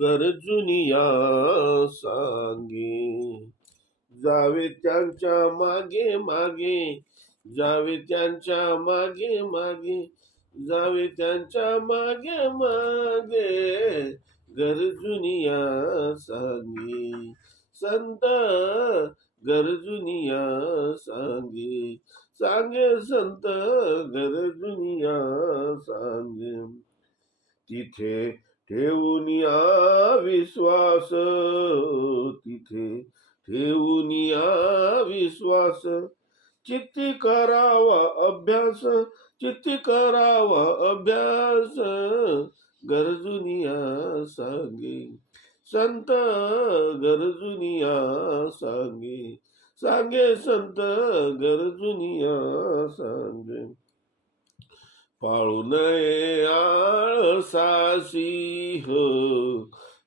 गरजुनिया सांगे. जावे त्यांच्या मागे मागे, जावे त्यांच्या मागे मागे, जावे त्यांच्या मागे मागे, गरजुनिया सांगे. संत गरजुनिया सांगे, सांगे संत गरजुनिया सांगे. तिथे ठेवून या विश्वास, तिथे ठेवून या विश्वास, चित्ती करावा अभ्यास, चित्ती करावा अभ्यास, गरजुनिया सांगे. संत गरजुनिया सांगे, सांगे संत गरजुनिया सांगे. पाळू नये आळसाशी, हो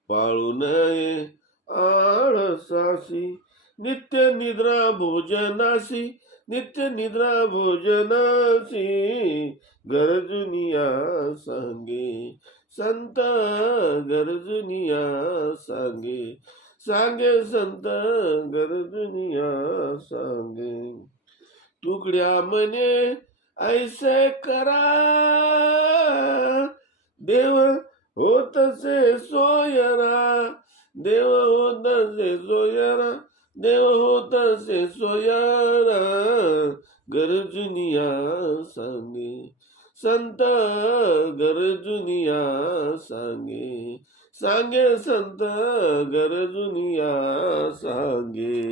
पाळू नये आळसाशी, नित्य निद्रा भोजनाशी, नित्य निद्रा भोजनाशी, गरजुनिया सांगे. संत गरजुनिया सांगे, सांगे संत गरजुनिया सांगे. तुकड्या मने ऐसे करा, देव होतसे सोयरा, देव होतसे सोयरा, देव होतसे सोयरा, गरजुनिया सांगे. संत गरजुनिया सांगे, सांगे संत गरजुनिया सांगे.